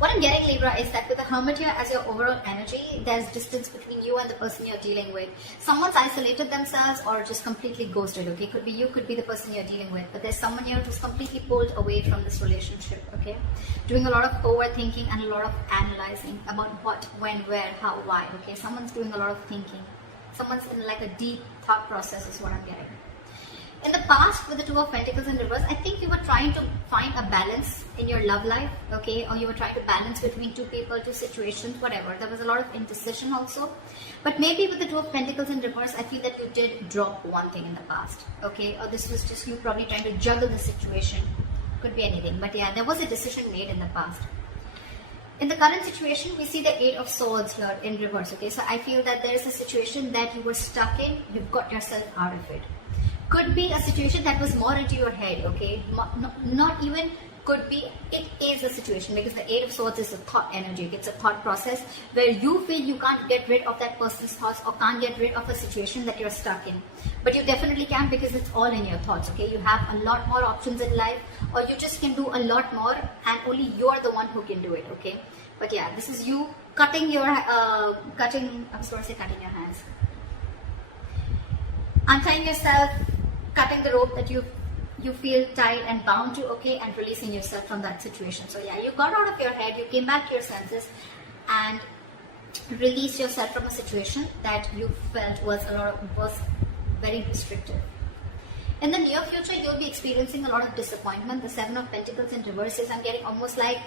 What I'm getting, Libra, is that with the Hermit here as your overall energy, there's distance between you and the person you're dealing with. Someone's isolated themselves or just completely ghosted, okay? Could be you, could be the person you're dealing with. But there's someone here who's completely pulled away from this relationship, okay? Doing a lot of overthinking and a lot of analyzing about what, when, where, how, why, okay? Someone's doing a lot of thinking. Someone's in like a deep thought process is what I'm getting. In the past, with the Two of Pentacles in reverse, I think you were trying to find a balance in your love life, okay? Or you were trying to balance between two people, two situations, whatever. There was a lot of indecision also. But maybe with the Two of Pentacles in reverse, I feel that you did drop one thing in the past, okay? Or this was just you probably trying to juggle the situation. Could be anything. But yeah, there was a decision made in the past. In the current situation, we see the Eight of Swords here in reverse, okay? So I feel that there is a situation that you were stuck in. You've got yourself out of it. Could be a situation that was more into your head, okay? Not even could be, it is a situation, because the Eight of Swords is a thought energy. It's a thought process where you feel you can't get rid of that person's thoughts or can't get rid of a situation that you're stuck in. But you definitely can, because it's all in your thoughts, okay? You have a lot more options in life, or you just can do a lot more and only you're the one who can do it, okay? But yeah, this is you cutting your, I was going to say cutting your hands. Untying yourself, cutting the rope that you feel tied and bound to, okay, and releasing yourself from that situation. So yeah, you got out of your head, you came back to your senses and released yourself from a situation that you felt was very restrictive. In the near future, you'll be experiencing a lot of disappointment. The Seven of Pentacles in reverse is, I'm getting almost like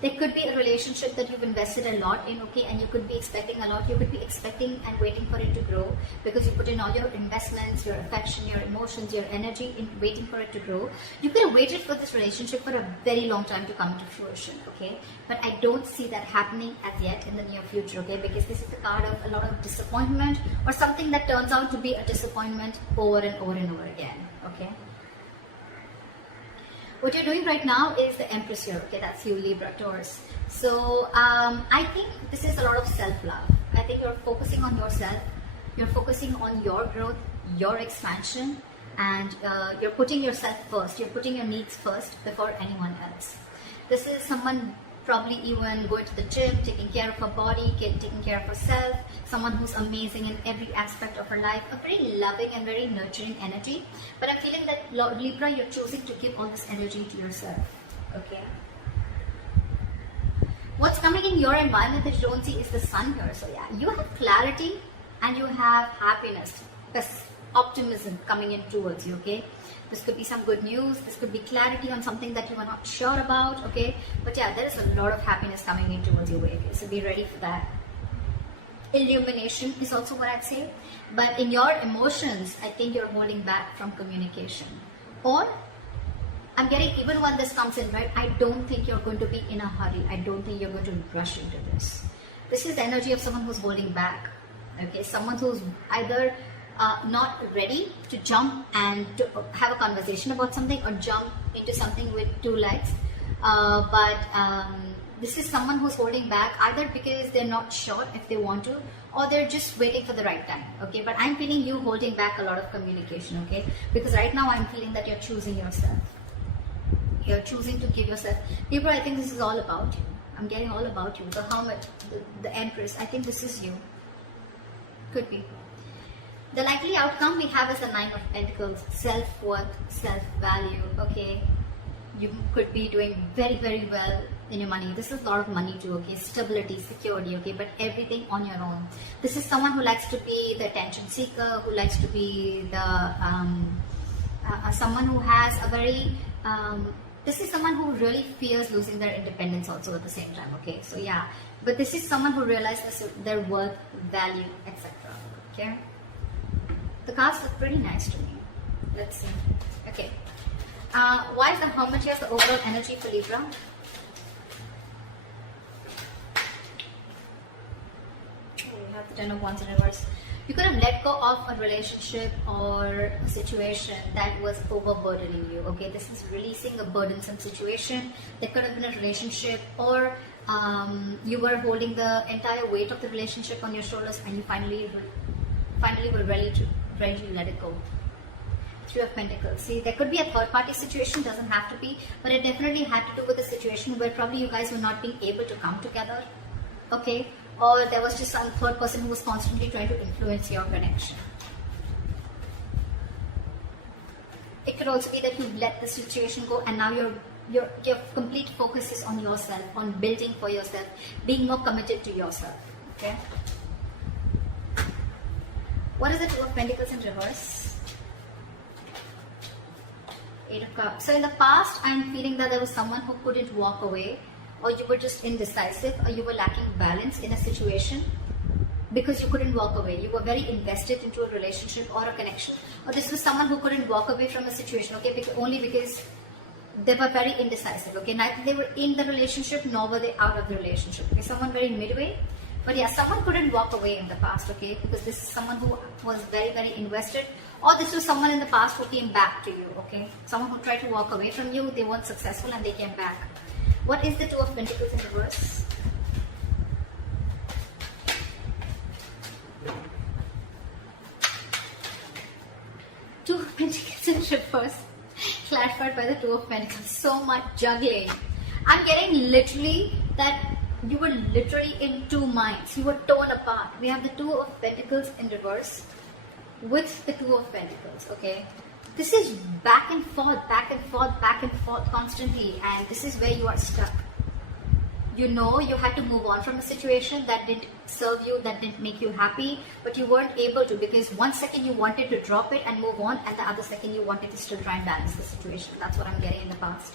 there could be a relationship that you've invested a lot in, okay, and you could be expecting a lot. You could be expecting and waiting for it to grow because you put in all your investments, your affection, your emotions, your energy in waiting for it to grow. You could have waited for this relationship for a very long time to come to fruition, okay? But I don't see that happening as yet in the near future, okay? Because this is the card of a lot of disappointment or something that turns out to be a disappointment over and over and over again, okay? What you're doing right now is the Empress here, okay, that's you, Libra, Taurus. So I think this is a lot of self-love. I think you're focusing on yourself, you're focusing on your growth, your expansion, and you're putting yourself first, you're putting your needs first before anyone else. This is someone probably even going to the gym, taking care of her body, taking care of herself, someone who's amazing in every aspect of her life, a very loving and very nurturing energy. But I'm feeling that, Libra, you're choosing to give all this energy to yourself, okay? What's coming in your environment that you don't see is the Sun here. So yeah, you have clarity and you have happiness, optimism coming in towards you, okay? This could be some good news, this could be clarity on something that you are not sure about, okay? But yeah, there is a lot of happiness coming in towards your way, okay? So be ready for that. Illumination is also what I'd say. But in your emotions, I think you're holding back from communication. Or, I'm getting, even when this comes in, right, I don't think you're going to be in a hurry. I don't think you're going to rush into this. This is the energy of someone who's holding back, okay? Someone who's either not ready to jump and to have a conversation about something or jump into something with two legs. This is someone who's holding back either because they're not sure if they want to or they're just waiting for the right time, okay? But I'm feeling you holding back a lot of communication, okay? Because right now I'm feeling that you're choosing yourself. You're choosing to give yourself. Libra, I think this is all about you. I'm getting all about you. The Hermit, the Empress, I think this is you. Could be. The likely outcome we have is the Nine of Pentacles, self-worth, self-value, okay? You could be doing very, very well in your money. This is a lot of money too, okay? Stability, security, okay? But everything on your own. This is someone who likes to be the attention seeker, who likes to be the, someone who has a very, this is someone who really fears losing their independence also at the same time, okay? So yeah, but this is someone who realizes their worth, value, etc., okay? The cards look pretty nice to me. Let's see. Okay. Why is the Hermit here the overall energy for Libra? We have the Ten of Wands in reverse. You could have let go of a relationship or a situation that was overburdening you. Okay, this is releasing a burdensome situation. There could have been a relationship, or you were holding the entire weight of the relationship on your shoulders, and you finally were ready to let it go. Three of Pentacles. See, there could be a third party situation, doesn't have to be, but it definitely had to do with a situation where probably you guys were not being able to come together, okay? Or there was just some third person who was constantly trying to influence your connection. It could also be that you've let the situation go and now your complete focus is on yourself, on building for yourself, being more committed to yourself, okay? What is the Two of Pentacles in reverse? Eight of Cups. So in the past, I'm feeling that there was someone who couldn't walk away, or you were just indecisive, or you were lacking balance in a situation because you couldn't walk away. You were very invested into a relationship or a connection. Or this was someone who couldn't walk away from a situation, okay, only because they were very indecisive, okay? Neither they were in the relationship nor were they out of the relationship. Okay, someone very midway. But yeah, someone couldn't walk away in the past, okay? Because this is someone who was very, very invested. Or this was someone in the past who came back to you, okay? Someone who tried to walk away from you, they weren't successful and they came back. What is the Two of Pentacles in reverse? Two of Pentacles in reverse. Clarified by the Two of Pentacles. So much juggling. I'm getting literally that you were literally in two minds. You were torn apart. We have the Two of Pentacles in reverse with the Two of Pentacles, okay? This is back and forth, back and forth, back and forth constantly, and this is where you are stuck. You know you had to move on from a situation that didn't serve you, that didn't make you happy, but you weren't able to because one second you wanted to drop it and move on, and the other second you wanted to still try and balance the situation. That's what I'm getting in the past.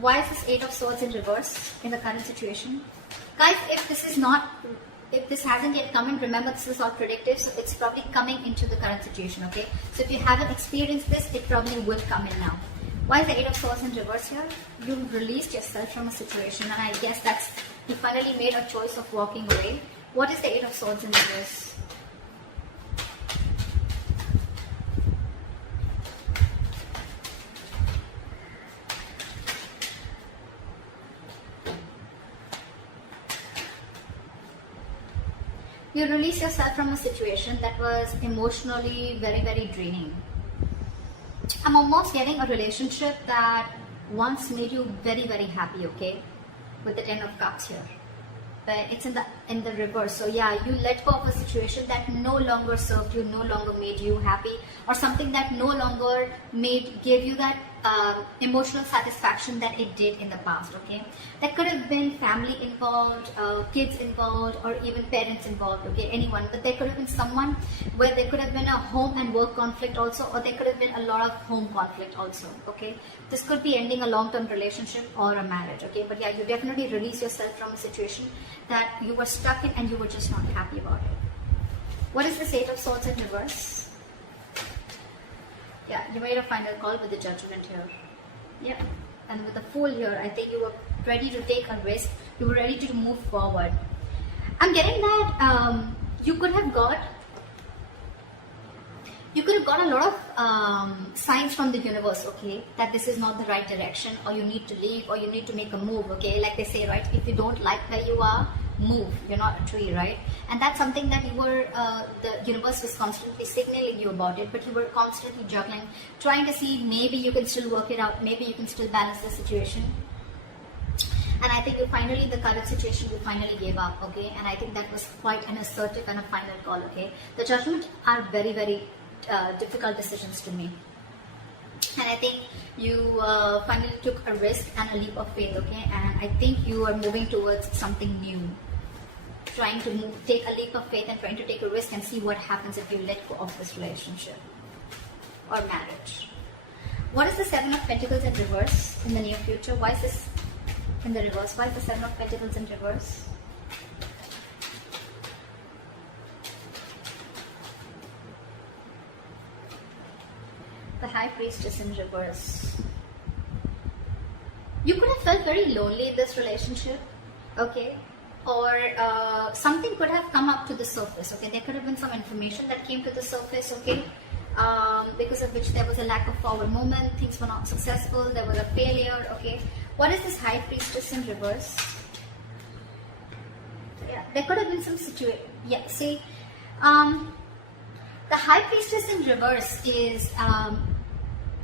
Why is this Eight of Swords in reverse in the current situation? Guys, if this hasn't yet come in, remember this is all predictive, so it's probably coming into the current situation, okay? So if you haven't experienced this, it probably will come in now. Why is the Eight of Swords in reverse here? You released yourself from a situation, and I guess that's, you finally made a choice of walking away. What is the Eight of Swords in reverse? You release yourself from a situation that was emotionally very, very draining. I'm almost getting a relationship that once made you very, very happy, okay? With the Ten of Cups here. But it's in the reverse. So yeah, you let go of a situation that no longer served you, no longer made you happy, or something that no longer gave you that emotional satisfaction that it did in the past, okay? That could have been family involved, kids involved, or even parents involved, okay? Anyone. But there could have been someone where there could have been a home and work conflict also, or there could have been a lot of home conflict also, okay? This could be ending a long-term relationship or a marriage, okay? But yeah, you definitely release yourself from a situation that you were stuck in and you were just not happy about it. What is this Eight of Swords in reverse? Yeah, you made a final call with the Judgment here. Yeah, and with the Fool here, I think you were ready to take a risk. You were ready to move forward. I'm getting that you could have got a lot of signs from the universe, okay, that this is not the right direction, or you need to leave, or you need to make a move, okay? Like they say, right, if you don't like where you are, move. You're not a tree, right? And that's something that you were, the universe was constantly signaling you about it, but you were constantly juggling, trying to see maybe you can still work it out, maybe you can still balance the situation. And I think the current situation, you finally gave up, okay? And I think that was quite an assertive and a final call, okay? The Judgment are very, very difficult decisions to make. And I think you finally took a risk and a leap of faith, okay? And I think you are moving towards something new. Trying to take a leap of faith and trying to take a risk and see what happens if you let go of this relationship or marriage. What is the Seven of Pentacles in reverse in the near future? Why is this in the reverse? Why is the Seven of Pentacles in reverse? The High Priestess in reverse. You could have felt very lonely in this relationship, okay? Or something could have come up to the surface, okay? There could have been some information that came to the surface, okay? Because of which there was a lack of forward movement, things were not successful, there was a failure, okay? What is this High Priestess in reverse? Yeah, there could have been some situation. Yeah, see, The High Priestess in reverse is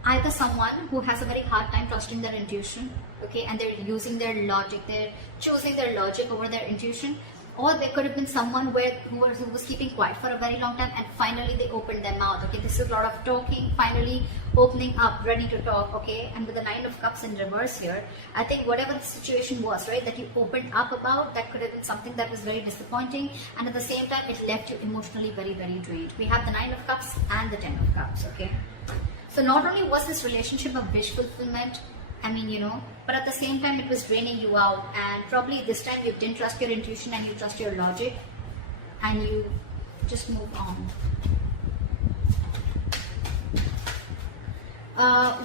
either someone who has a very hard time trusting their intuition, okay, and they're using their logic, they're choosing their logic over their intuition, or there could have been someone who was keeping quiet for a very long time and finally they opened their mouth, okay. This is a lot of talking, finally opening up, ready to talk, okay. And with the Nine of Cups in reverse here, I think whatever the situation was, right, that you opened up about, that could have been something that was very disappointing, and at the same time it left you emotionally very, very drained. We have the Nine of Cups and the Ten of Cups, okay. So not only was this relationship a wish fulfillment, I mean, you know, but at the same time it was draining you out, and probably this time you didn't trust your intuition and you trust your logic and you just moved on.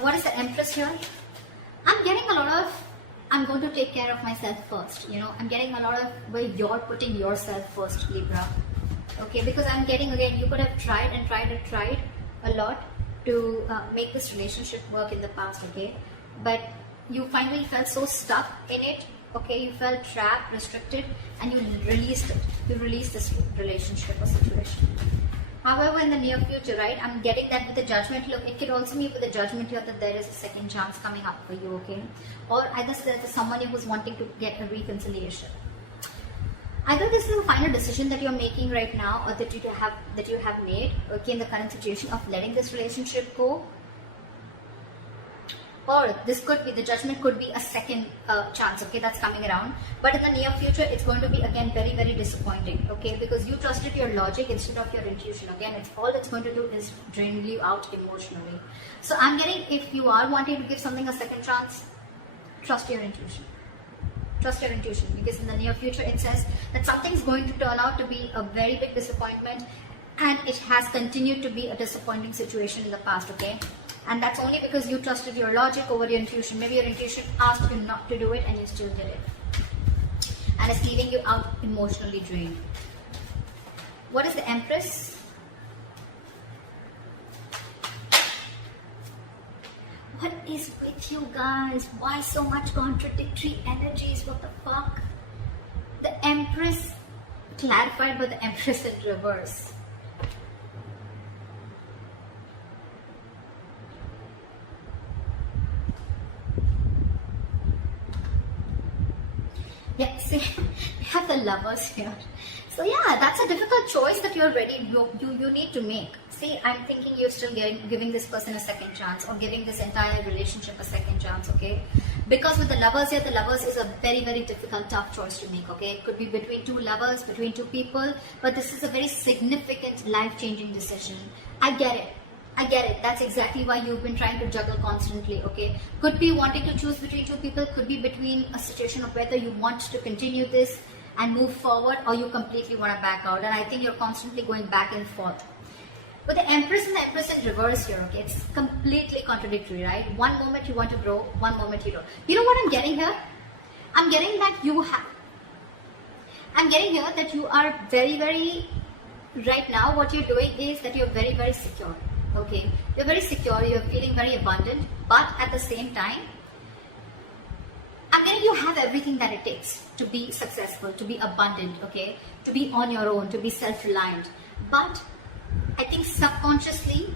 What is the Empress here? I'm getting a lot of, I'm going to take care of myself first, you know, I'm getting a lot of where you're putting yourself first, Libra. Okay, because I'm getting, again, you could have tried and tried and tried a lot to make this relationship work in the past, okay, but you finally felt so stuck in it, okay, you felt trapped, restricted, and you released it. You released this relationship or situation. However, in the near future, right, I'm getting that with the Judgment. Look, it could also mean with the Judgment here that there is a second chance coming up for you, okay, or either there's someone who's wanting to get a reconciliation. Either this is a final decision that you're making right now, or that you have made, okay, in the current situation of letting this relationship go, or this could be, the Judgment could be a second chance, okay, that's coming around. But in the near future, it's going to be again very, very disappointing, okay, because you trusted your logic instead of your intuition. Again, it's all it's going to do is drain you out emotionally. So I'm getting, if you are wanting to give something a second chance, trust your intuition. Trust your intuition, because in the near future it says that something is going to turn out to be a very big disappointment, and it has continued to be a disappointing situation in the past, okay, and that's only because you trusted your logic over your intuition. Maybe your intuition asked you not to do it and you still did it, and it's leaving you out emotionally drained. What is the Empress? What is with you guys? Why so much contradictory energies? What the fuck? The Empress clarified by the Empress in reverse. Yeah, see, we have the Lovers here. So yeah, that's a difficult choice that you're ready, you need to make. See, I'm thinking you're still giving this person a second chance, or giving this entire relationship a second chance, okay? Because with the Lovers here, the Lovers is a very, very difficult, tough choice to make, okay? It could be between two lovers, between two people, but this is a very significant, life-changing decision. I get it. I get it. That's exactly why you've been trying to juggle constantly, okay? Could be wanting to choose between two people, could be between a situation of whether you want to continue this and move forward, or you completely want to back out. And I think you're constantly going back and forth. With the Empress and the Empress in reverse here, okay, it's completely contradictory, right? One moment you want to grow, one moment you don't. You know what I'm getting here? I'm getting that you are very, very, right now what you're doing is that you're very, very secure, okay? You're very secure, you're feeling very abundant, but at the same time, I mean, you have everything that it takes to be successful, to be abundant, okay? To be on your own, to be self-reliant. But I think subconsciously,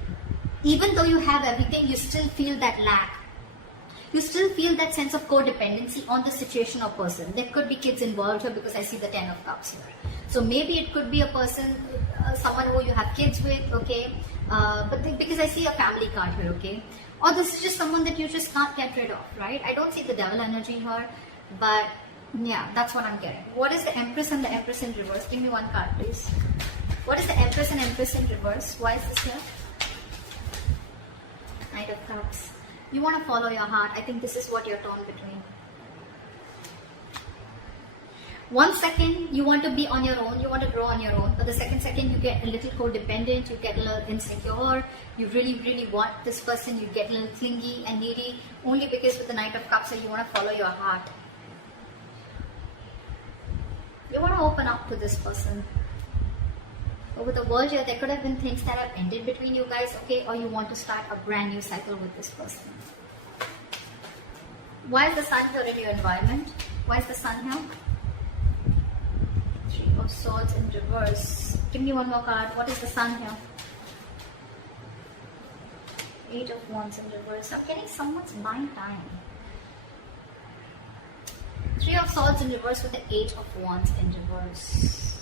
even though you have everything, you still feel that lack. You still feel that sense of codependency on the situation or person. There could be kids involved here because I see the Ten of Cups here. So maybe it could be a person, someone who you have kids with, okay? Because I see a family card here, okay? Or this is just someone that you just can't get rid of, right? I don't see the Devil energy here, but yeah, that's what I'm getting. What is the Empress and the Empress in reverse? Give me one card, please. What is the Empress and Empress in reverse? Why is this here? Knight of Cups. You want to follow your heart. I think this is what you're torn between. 1 second, you want to be on your own, you want to grow on your own, but the second you get a little codependent, you get a little insecure, you really, really want this person, you get a little clingy and needy, only because with the Knight of Cups, you want to follow your heart. You want to open up to this person. But with the World here, there could have been things that have ended between you guys, okay, or you want to start a brand new cycle with this person. Why is the Sun here in your environment? Why is the Sun here? Three of Swords in reverse. Give me one more card. What is the Sun here? 8 of Wands in reverse. I'm getting someone's buying time. 3 of Swords in reverse with the 8 of Wands in reverse.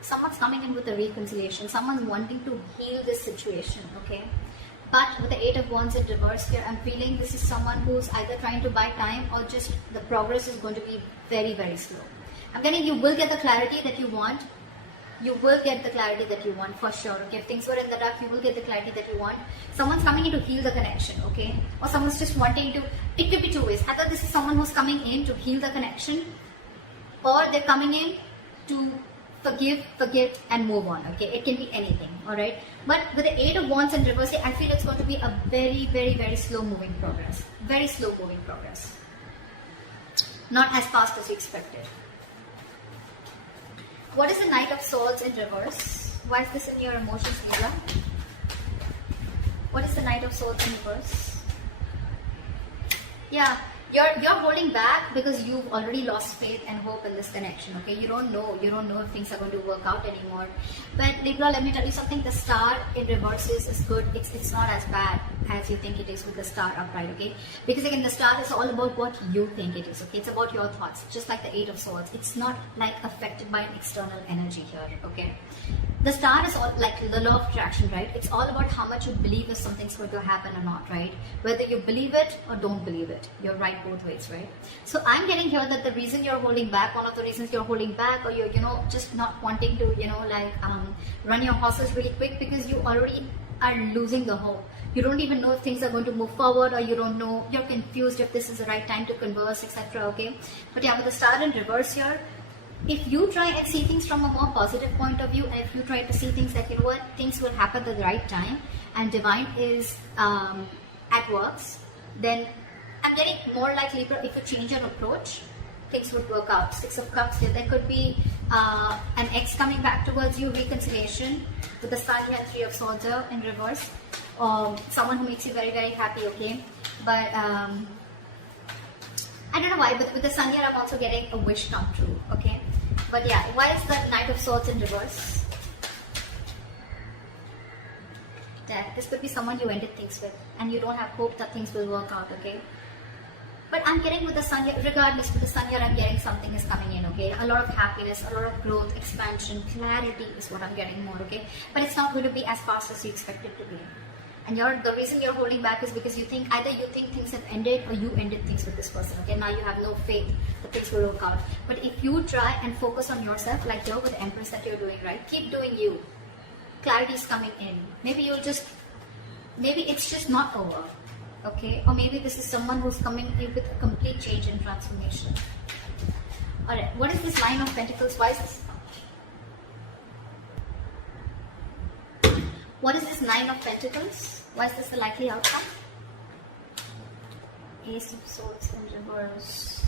Someone's coming in with a reconciliation. Someone's wanting to heal this situation, okay? But with the 8 of Wands in reverse here, I'm feeling this is someone who's either trying to buy time or just the progress is going to be very, very slow. I'm getting you will get the clarity that you want. You will get the clarity that you want for sure, okay? If things were in the dark, you will get the clarity that you want. Someone's coming in to heal the connection, okay? Or someone's just wanting to, it could be two ways. Either this is someone who's coming in to heal the connection, or they're coming in to forgive, forget, and move on, okay? It can be anything, alright? But with the 8 of Wands in reverse, I feel it's going to be a very, very, very slow moving progress. Very slow moving progress. Not as fast as you expected. What is the Knight of Swords in reverse? Why is this in your emotions, Libra? What is the Knight of Swords in reverse? Yeah, you're holding back because you've already lost faith and hope in this connection, okay? You don't know if things are going to work out anymore. But Libra, let me tell you something, the star in reverses is good. It's not as bad as you think it is with the star upright, okay? Because again, the star is all about what you think it is, okay? It's about your thoughts, just like the 8 of Swords. It's not like affected by an external energy here, okay? The star is all like the law of attraction, right? It's all about how much you believe if something's going to happen or not, right? Whether you believe it or don't believe it. You're right both ways, right? So I'm getting here that the reason you're holding back, one of the reasons you're holding back, or you're, just not wanting to, run your horses really quick because you already are losing the hope. You don't even know if things are going to move forward, or you don't know, you're confused if this is the right time to converse, etc. Okay? But yeah, with the star in reverse here, if you try and see things from a more positive point of view, and if you try to see things that, things will happen at the right time, and divine is at works, then I'm getting more like Libra, if you change your approach, things would work out. 6 of Cups here, there could be an ex coming back towards you, reconciliation, with the Sun here, 3 of Swords here in reverse, or someone who makes you very, very happy, okay? But I don't know why, but with the Sun here, I'm also getting a wish come true, okay? But yeah, why is the Knight of Swords in reverse? That this could be someone you ended things with, and you don't have hope that things will work out, okay? But I'm getting with the Sun here, regardless, with the Sun here, I'm getting something is coming in, okay? A lot of happiness, a lot of growth, expansion, clarity is what I'm getting more, okay? But it's not going to be as fast as you expect it to be. And the reason you're holding back is because you think, either you think things have ended or you ended things with this person, okay? Now you have no faith that things will work out. But if you try and focus on yourself, like you're with the Empress that you're doing, right? Keep doing you. Clarity is coming in. Maybe it's just not over, okay? Or maybe this is someone who's coming in with a complete change and transformation. Alright, what is this Nine of Pentacles? Why is this? What is this Nine of Pentacles? Why is this a likely outcome? Ace of Swords in reverse.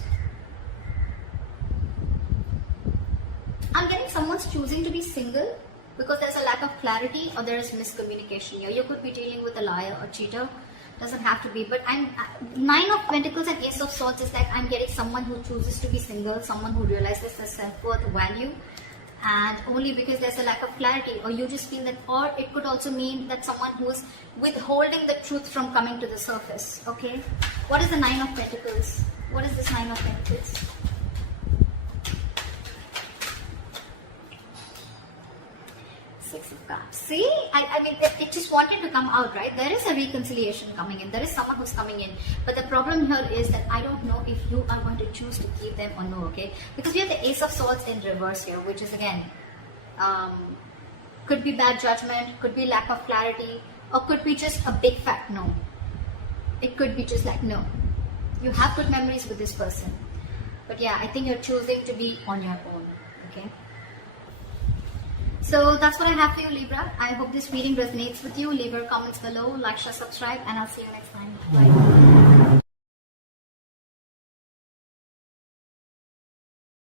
I'm getting someone's choosing to be single because there's a lack of clarity or there is miscommunication here. You could be dealing with a liar or cheater. Doesn't have to be, but Nine of Pentacles and Ace of Swords is like I'm getting someone who chooses to be single, someone who realizes their self-worth, value, and only because there's a lack of clarity, or you just feel that, or it could also mean that someone who is withholding the truth from coming to the surface, okay? What is the Nine of Pentacles? What is this Nine of Pentacles? Six of Cups. See, I mean, it just wanted to come out, right? There is a reconciliation coming in. There is someone who's coming in. But the problem here is that I don't know if you are going to choose to keep them or no, okay? Because we have the Ace of Swords in reverse here, which is again, could be bad judgment, could be lack of clarity, or could be just a big fat no. It could be just like no. You have good memories with this person. But yeah, I think you're choosing to be on your own, okay? So that's what I have for you, Libra. I hope this reading resonates with you. Leave your comments below, like, share, subscribe, and I'll see you next time. Bye.